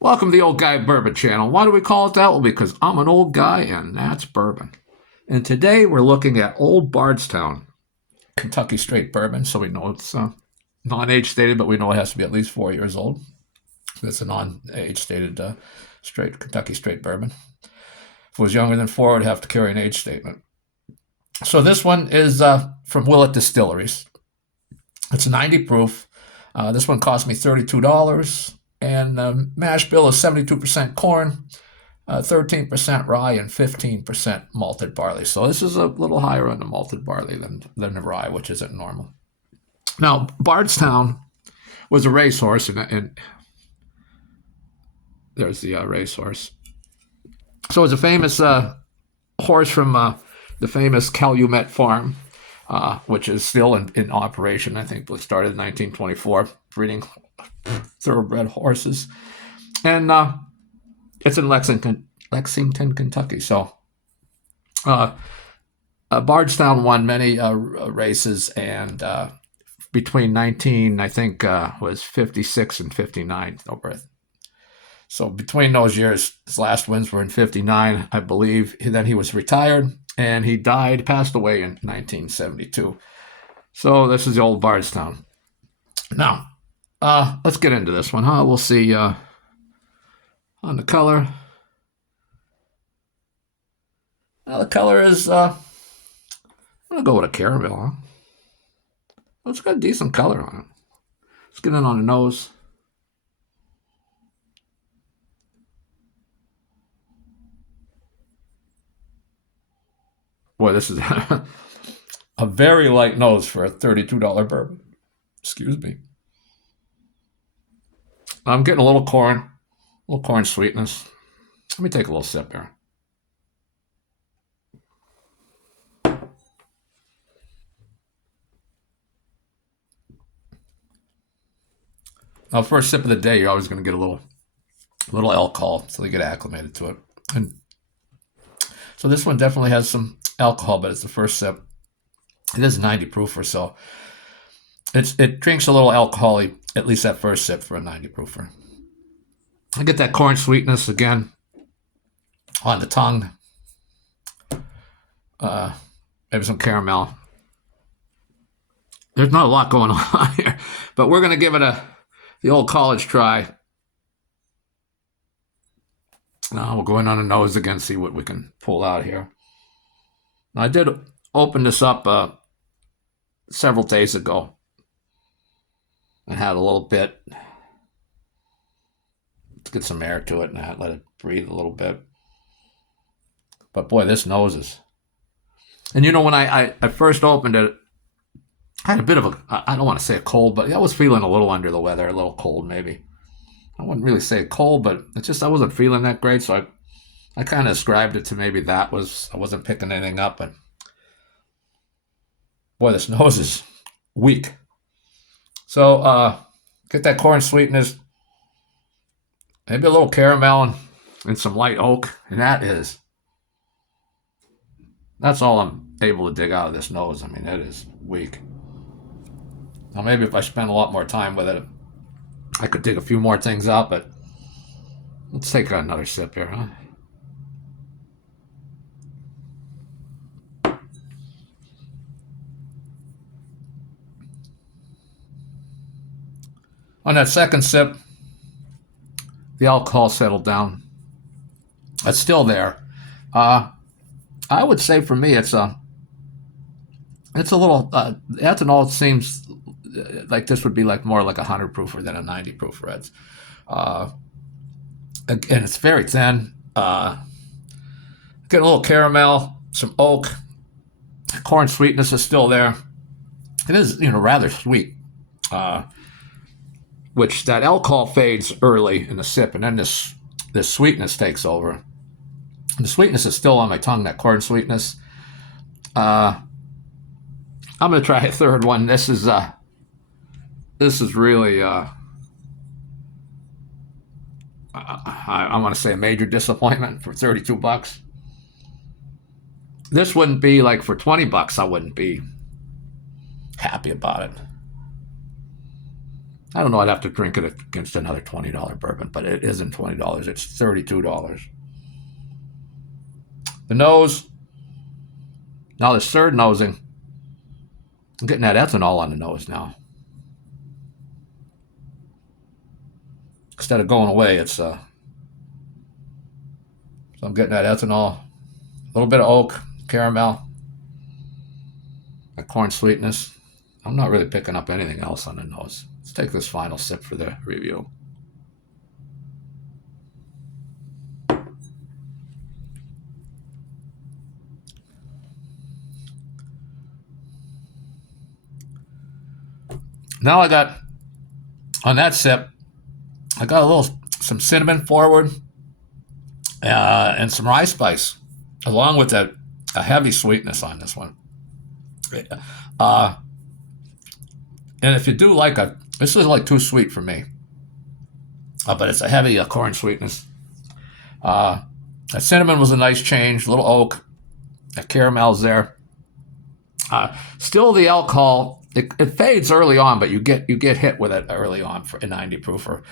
Welcome to the Old Guy Bourbon Channel. Why do we call it that? Well, because I'm an old guy and that's bourbon. And today we're looking at Old Bardstown, Kentucky straight bourbon. So we know it's non-age stated, but we know it has to be at least 4 years old. It's a non-age stated straight Kentucky straight bourbon. If it was younger than 4, it'd have to carry an age statement. So this one is from Willett Distilleries. It's 90 proof. This one cost me $32. And the mash bill is 72% corn, 13% rye, and 15% malted barley. So this is a little higher on the malted barley than the rye, which isn't normal. Now, Bardstown was a racehorse, and there's the racehorse. So it's a famous horse from the famous Calumet Farm, which is still in operation. I think it started in 1924, breeding thoroughbred horses, and it's in Lexington, Kentucky. So Bardstown won many races, and between 19, I think, was 56 and 59 over. So between those years, his last wins were in 59, I believe. Then he was retired, and he passed away in 1972. So this is the Old Bardstown. Now, let's get into this one, huh? We'll see on the color. Now the color is, I'm going to go with a caramel, huh? Well, it's got a decent color on it. Let's get in on the nose. Boy, this is a very light nose for a $32 bourbon. Excuse me. I'm getting a little corn sweetness. Let me take a little sip here. Now, first sip of the day, you're always going to get a little alcohol, so you get acclimated to it. And so this one definitely has some alcohol, but it's the first sip. It is 90 proof or so. It drinks a little alcohol-y, at least that first sip for a 90 proofer. I get that corn sweetness again on the tongue. Maybe some caramel. There's not a lot going on here, but we're going to give it the old college try. Now we'll go in on the nose again, see what we can pull out here. Now, I did open this up several days ago and had a little bit to get some air to it and let it breathe a little bit. But boy, this nose is... And you know, when I first opened it, I had a bit of I don't want to say a cold, but I was feeling a little under the weather, a little cold maybe. I wouldn't really say cold, but it's just I wasn't feeling that great, so I kind of ascribed it to maybe I wasn't picking anything up, but boy, this nose is weak. So get that corn sweetness, maybe a little caramel and some light oak, and that's all I'm able to dig out of this nose. I mean, it is weak. Now, maybe if I spend a lot more time with it, I could dig a few more things out, but let's take another sip here, huh? On that second sip, the alcohol settled down. It's still there. I would say for me, it's a little. Ethanol seems like this would be more like a 100 proofer than a 90 proofer. And it's very thin. Get a little caramel, some oak, corn sweetness is still there. It is, rather sweet. Which that alcohol fades early in the sip, and then this sweetness takes over. And the sweetness is still on my tongue, that corn sweetness. I'm gonna try a third one. This is really I want to say a major disappointment for $32. This wouldn't be like for $20. I wouldn't be happy about it. I don't know. I'd have to drink it against another $20 bourbon, but it isn't $20. It's $32. The nose. Now the third nosing. I'm getting that ethanol on the nose now. Instead of going away, it's so I'm getting that ethanol, a little bit of oak, caramel, that corn sweetness. I'm not really picking up anything else on the nose. Let's take this final sip for the review. Now I got, on that sip, I got some cinnamon forward and some rye spice, along with a heavy sweetness on this one. And if you do like this is like too sweet for me, but it's a heavy corn sweetness. The cinnamon was a nice change, a little oak, the caramel's there. Still the alcohol, it fades early on, but you get hit with it early on for a 90 proofer.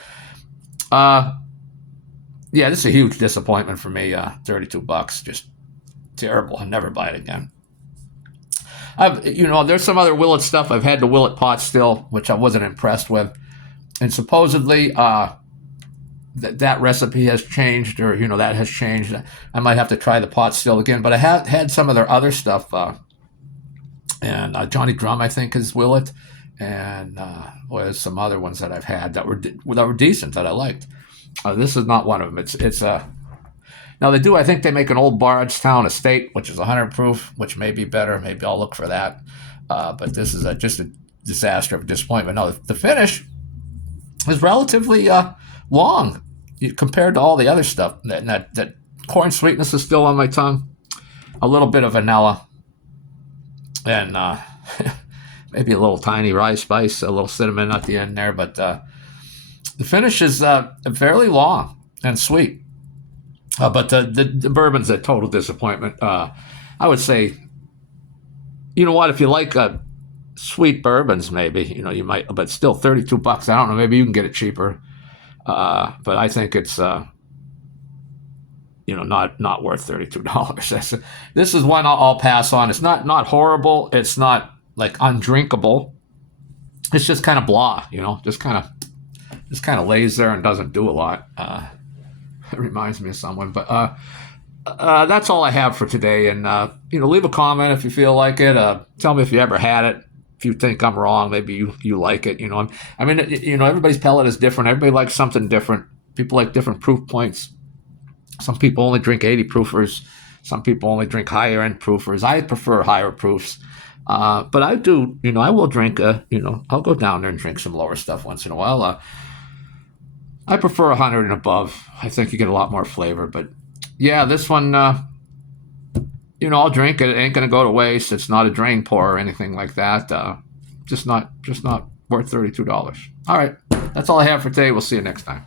Yeah, this is a huge disappointment for me. $32, just terrible. I'll never buy it again. There's some other Willet stuff. I've had the Willet pot still, which I wasn't impressed with, and supposedly that recipe has changed, or that has changed. I might have to try the pot still again. But I have had some of their other stuff, and Johnny Drum, I think, is Willet, and there's some other ones that I've had that were decent that I liked. This is not one of them. It's now they do. I think they make an Old Bardstown Estate, which is 100 proof, which may be better. Maybe I'll look for that. But this is just a disaster of a disappointment. Now the finish is relatively long compared to all the other stuff. That corn sweetness is still on my tongue. A little bit of vanilla, and maybe a little tiny rye spice, a little cinnamon at the end there. But the finish is fairly long and sweet. But the bourbon's a total disappointment. I would say, you know what, if you like sweet bourbons, maybe, you might, but still $32. I don't know, maybe you can get it cheaper. But I think it's, not worth $32. This is one I'll pass on. It's not horrible. It's not like undrinkable. It's just kind of blah, just kind of lays there and doesn't do a lot. It reminds me of someone, but that's all I have for today. And leave a comment if you feel like it. Tell me if you ever had it. If you think I'm wrong, maybe you like it. Everybody's palate is different. Everybody likes something different. People like different proof points. Some people only drink 80 proofers. Some people only drink higher end proofers. I prefer higher proofs. But I do. I will drink. I'll go down there and drink some lower stuff once in a while. I prefer 100 and above. I think you get a lot more flavor. But yeah, this one, I'll drink it. It ain't gonna go to waste. It's not a drain pour or anything like that. Just not worth $32. All right, that's all I have for today. We'll see you next time.